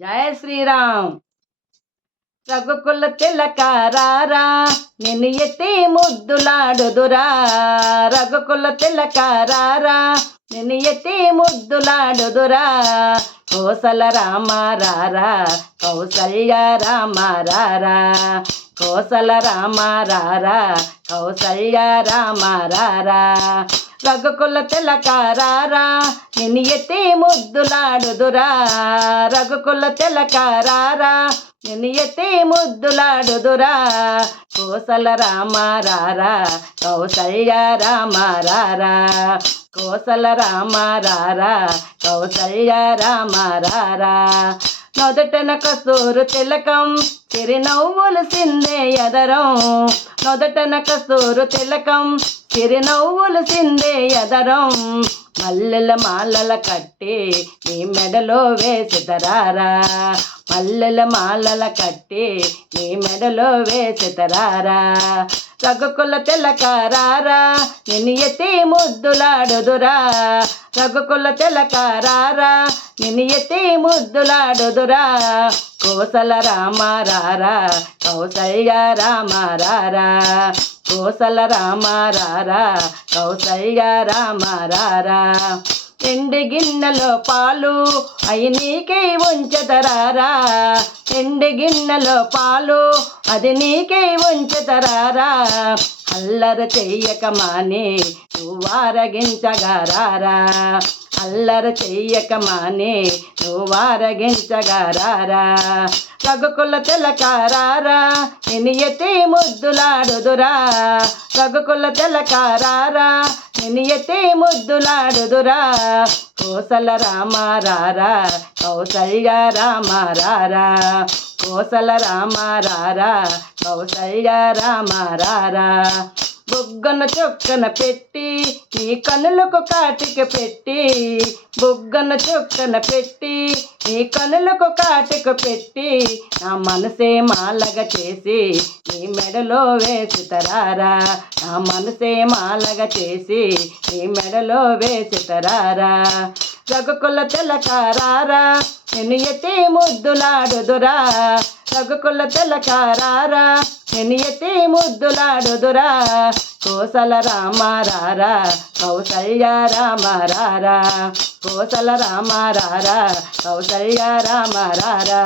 జయ శ్రీరామ్. రఘుకుల తిలకారారా నిన్ను ఎత్తి ముద్దులాడుదురా. రఘుకుల తిలకారారా నిన్ను ఎత్తి ముద్దులాడుదురా. కోసల రామారారా కౌసల్య రామారారా కోసల రామారారా కౌసల్య రామారారా రఘుకుల తెలకారారా నిన్ను ఎత్తి ముద్దులాడుదురా. రఘుకుల తెలకారారా నిన్ను ఎత్తి ముద్దులాడుదురా. కోసల రామారారా కౌసల్య రామారారా. కోసల రామారారా కౌసల్య రామారారా. నొదటన కస్తూరు తిలకం చిరునవ్వులు సిందే ఎదరం. నొదటన కస్తూరు తిలకం చిరునవ్వులు సిందే ఎదరం మల్లెల మాలల కట్టి నీ మెడలో వేసితరారా మల్లెల మాలల కట్టి నీ మెడలో వేసితరారా రఘుకుల తెలకారారా నిన్ను ఎత్తి ముద్దులాడుదురా. రఘుకుల తెలకారారా నిన్ను ఎత్తి ముద్దులాడుదురా. కోసల రామారారా కౌసల్య రామారారా. కోసల రామారారా కౌసల్య రామారారా ఎండి గిన్నెలో పాలు అయి నీకే ఉంచతరారా ఎండి గిన్నెలో పాలు అది నీకే ఉంచతరారా అల్లర చెయ్యక మాని నువ్వారగించగారారా అల్లర చెయ్యక మానే నువ్వారగించగారారా రఘుకుల తెలకారారా? నినియతే ముద్దులాడుదురా? రఘుకుల తెలకారారా? నినియతే ముద్దులాడుదురా? కోసల రామారారా? కౌసల్య రామారారా? కోసల రామారారా? కౌసల్య రామారారా? బుగ్గన చొక్కన పెట్టి నీ కనులకు కాటిక పెట్టి బుగ్గన చొక్కన పెట్టి నీ కనులకు కాటిక పెట్టి నా మనసే మాలగ చేసి నీ మెడలో వేసుతరారా? నా మనసే మాలగ చేసి నీ మెడలో వేసుతరారా? రఘుకుల తెలకారారా? నేను ఎత్తి ముద్దులాడుదురా? రఘుకుల తెలకారారా నిన్ను ఎత్తి ముద్దులాడుదురా కోసల రామారారా కౌసల్య రామారారా కోసల రామారారా కౌసల్య రామారారా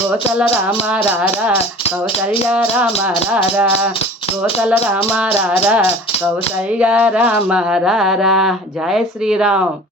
కోసల రామారారా కౌసల్య రామారారా కోసల రామారారా కౌసల్య రామారారా. జయ శ్రీరామ్.